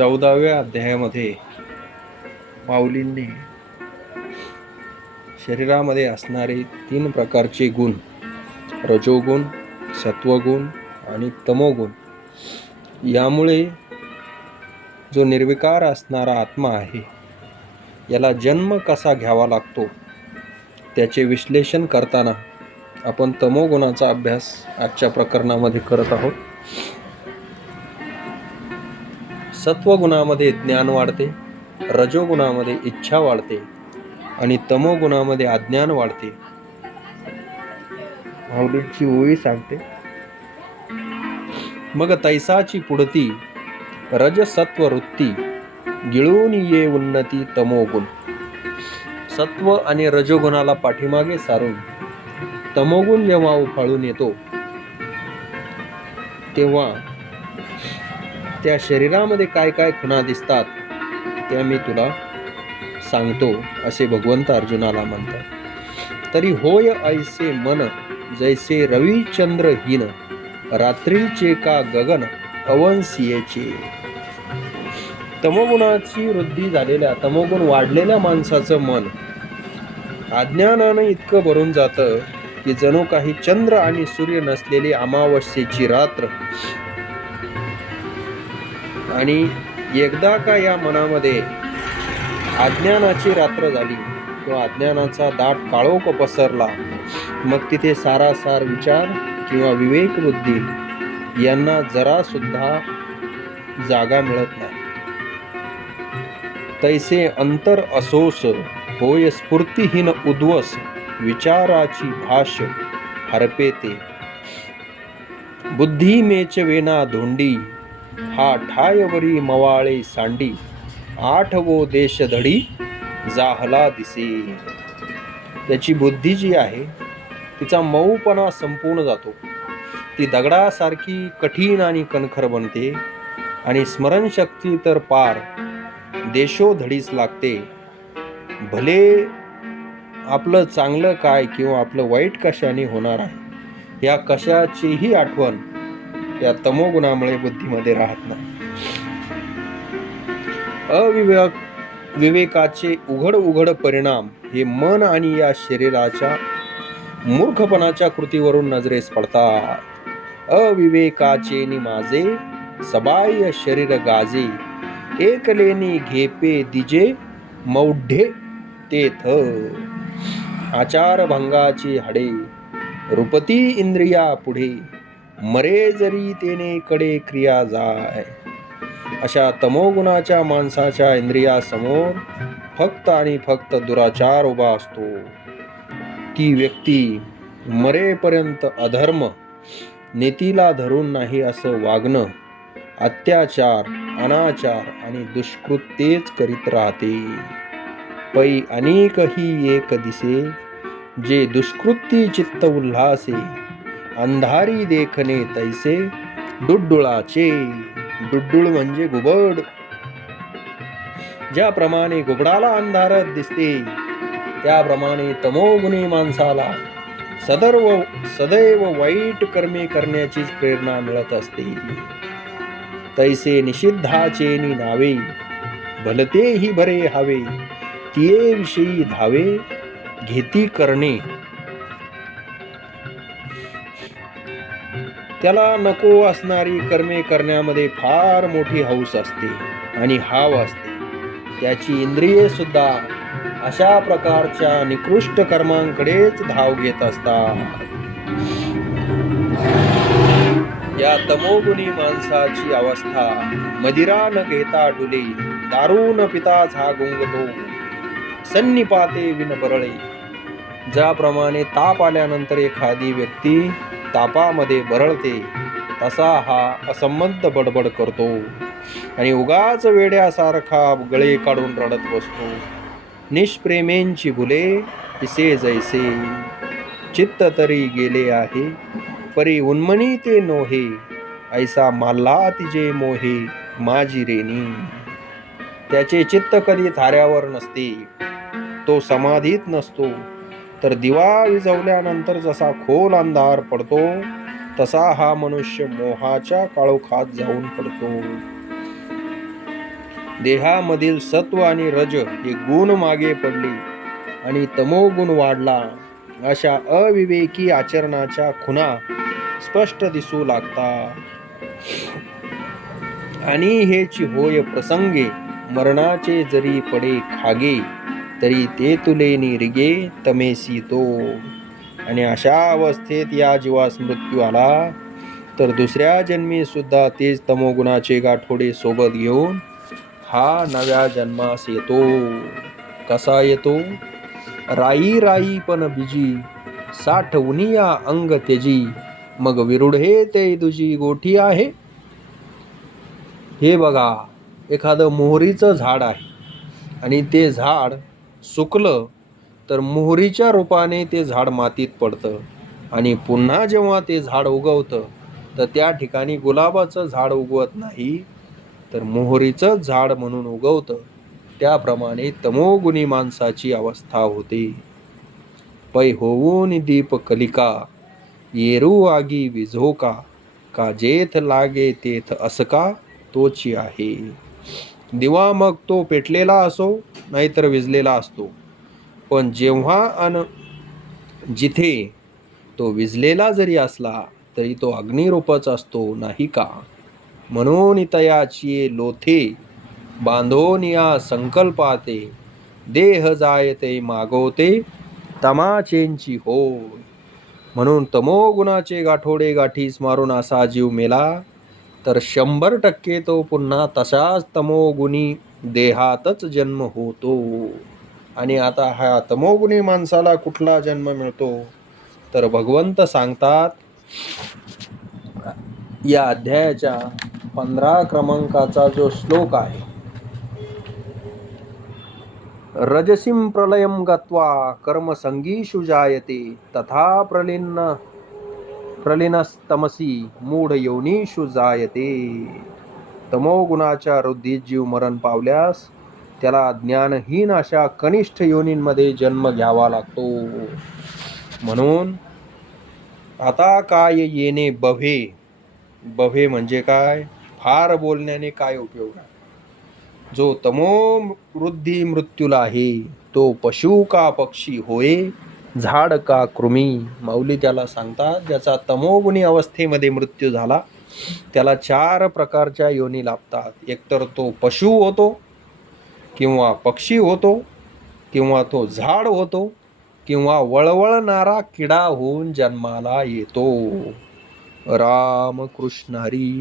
14व्या अध्यायामध्ये माऊलींनी शरीरामध्ये असणारे 3 प्रकारचे गुण, रजोगुण, सत्वगुण आणि तमोगुण, यामुळे जो निर्विकार असणारा आत्मा आहे याला जन्म कसा घ्यावा लागतो त्याचे विश्लेषण करताना आपण तमोगुणाचा अभ्यास आजच्या प्रकरणामध्ये करत आहोत. सत्वगुणामध्ये ज्ञान वाढते, रजोगुणामध्ये इच्छा वाढते आणि तमोगुणामध्ये अज्ञान वाढते. माऊलींची ओळी सांगते, मग तैसाची पुढती रजसत्व वृत्ती गिळून ये उन्नती तमोगुण. सत्व आणि रजोगुणाला पाठीमागे सारून तमोगुण जेव्हा उफाळून येतो तेव्हा त्या शरीरामध्ये काय काय खुणा दिसतात त्या मी तुला सांगतो, असे भगवंत अर्जुनाला म्हणतात. तरी होय ऐसे मन जैसे रवी चंद्रहीन, रात्रीचे का गगन अवंसियेचे. तमोगुणाची वृद्धी झालेल्या, तमोगुण वाढलेल्या माणसाचं मन अज्ञानानं इतकं भरून जातं की जणू काही चंद्र आणि सूर्य नसलेली अमावस्येची रात्र. आणि एकदा का या मनामध्ये अज्ञानाची रात्र झाली किंवा अज्ञानाचा दाट काळोख पसरला, मग तिथे सारासार विचार किंवा विवेक बुद्धी यांना जरा सुद्धा जागा मिळत नाही. तैसे अंतर असोस होय स्फूर्तिहीन उद्वस, विचाराची भाष हरपेते. बुद्धी मेचवेना धोंडी, हा ठायवरी मवाळे सांडी, आठवो देश धडी जाहला दिसे. त्याची बुद्धी जी आहे तिचा मऊपणा संपून जातो, ती दगडासारखी कठीण आणि कणखर बनते आणि स्मरणशक्ती तर पार देशोधडीच लागते. भले आपलं चांगलं काय किंवा आपलं वाईट कशाने होणार आहे या कशाचीही आठवण या तमोगुणामुळे बुद्धीमध्ये राहत नाही. विवेकाचे उघड परिणाम हे मन आणि या शरीराच्या मूर्खपणाच्या कृतीवरून नजरेस पडतात. अविवेकाचे माझे सबाय शरीर गाजे, एकलेनी घेपे दिजे मौढ्ये तेथ. आचार भंगाची हाडे रुपती इंद्रिया पुढे, मरे जरी तेने कडे क्रिया जाय. अशा तमोगुणाच्या माणसाच्या इंद्रियासमोर फक्त आणि फक्त दुराचार उभा असतो. ती व्यक्ती मरेपर्यंत अधर्म, नीतीला धरून नाही असं वागणं, अत्याचार, अनाचार आणि दुष्कृत्येच करीत राहते. पै अनेकही एक दिसे, जे दुष्कृती चित्त उल्हासे, अंधारी देखणे तैसे डुडुळाचे. डुडुळ म्हणजे घुबड. ज्याप्रमाणे घुबडाला अंधारात दिसते त्याप्रमाणे तमोगुणी माणसाला सदैव वाईट कर्मे करण्याचीच प्रेरणा मिळत असते. तैसे निषिद्धाचे नावे, भलतेही बरे हवे, तिये विषयी धावे घेती करणे. त्याला नको असणारी कर्मे करण्यामध्ये फार मोठी हौस असते आणि हाव असते. त्याची इंद्रिये सुद्धा अशा प्रकारच्या निकृष्ट कर्मांकडेच धाव घेत असतात. या तमोगुणी माणसाची अवस्था मदिरा न घेता डुले, दारू न पिता झागुंगतो, सन्निपाते विन बरळे. ज्याप्रमाणे ताप आल्यानंतर एखादी व्यक्ती तापामध्ये बरळते, तसा हा असंबद्ध बडबड करतो आणि उगाच वेड्यासारखा गळे काढून रडत बसतो. निष्प्रेमेंची भुले पिसे जैसे, चित्त तरी गेले आहे परी उन्मनी ते नोहे, ऐसा माल्ला तिजे मोहे माझी रेनी. त्याचे चित्त कधी थाऱ्यावर नसते, तो समाधीत नसतो, तर दिवा विझवल्यानंतर जसा खोल अंधार पडतो तसा हा मनुष्य मोहाच्या काळोखात जाऊन पडतो. देहामधील सत्व आणि रज हे गुण मागे पडले आणि तमोगुण वाढला. अशा अविवेकी आचरणाच्या खुणा स्पष्ट दिसू लागतात. आणि हेची होय प्रसंगे मरणाचे जरी पडे खागे, तरी ते तुले निरिगे तमेसी तो. आणि अशा अवस्थेत या जीवास मृत्यू आला तर दुसऱ्या जन्मी सुद्धा तेच तमोगुणाचे गाठोडे सोबत घेऊन हा नव्या जन्मास येतो. कसा येतो? राई राई पण बिजी, साठवून या अंग तेजी, मग विरुढे ते दुजी गोठी आहे. हे बघा, एखादं मोहरीचं झाड आहे आणि ते झाड सुकलं तर मोहरीच्या रूपाने ते झाड मातीत पडतं आणि पुन्हा जेव्हा ते झाड उगवतं तर त्या ठिकाणी गुलाबाचं झाड उगवत नाही, तर मोहरीचं झाड म्हणून उगवतं. त्याप्रमाणे तमोगुणी माणसाची अवस्था होते. पै होऊन दीप कलिका, येरू आगी विझोका, का जेथ लागे तेथ असका तोची आहे. दिवा मग तो पेटलेला असो नाहीतर विझलेला असतो, पण जेव्हा जिथे तो विझलेला जरी असला तरी तो अग्निरूपच असतो, नाही का? म्हणून तयाची लोथे बांधोन या संकल्पाते, देह जायते मागवते तमाचेंची होय. म्हणून तमोगुणाचे गाठोडे गाठीस मारून असा जीव मेला तर 100% तो पुन्हा तशाच तमोगुणी देहातच जन्म होतो. आणि आता हा तमोगुणी माणसाला कुठला जन्म मिळतो? तर भगवंत सांगतात या अध्यायाच्या 15 क्रमांकाचा जो श्लोक आहे, रजसीं प्रलयं गत्वा कर्मसंगीषु जायते, तथा प्रलीनस्तमसी मूढ योनीषु जायते. तमोगुणाच्या वृद्धीत जीव मरण पावल्यास त्याला ज्ञानहीन अशा कनिष्ठ योनींमध्ये जन्म घ्यावा लागतो. म्हणून आता काय येणे बव्हे. बव्हे म्हणजे काय? फार बोलण्याने काय उपयोग आहे? जो तमोवृद्धी मृत्यूला आहे तो पशु का पक्षी होय, झाड का कृमी. माऊली त्याला सांगतात ज्याचा तमोगुणी अवस्थेमध्ये मृत्यू झाला त्याला 4 प्रकारच्या योनी लाभतात. एकतर तो पशु होतो, किंवा पक्षी होतो, किंवा तो झाड होतो, किंवा वळवळणारा किडा होऊन जन्माला येतो. राम कृष्ण हरी.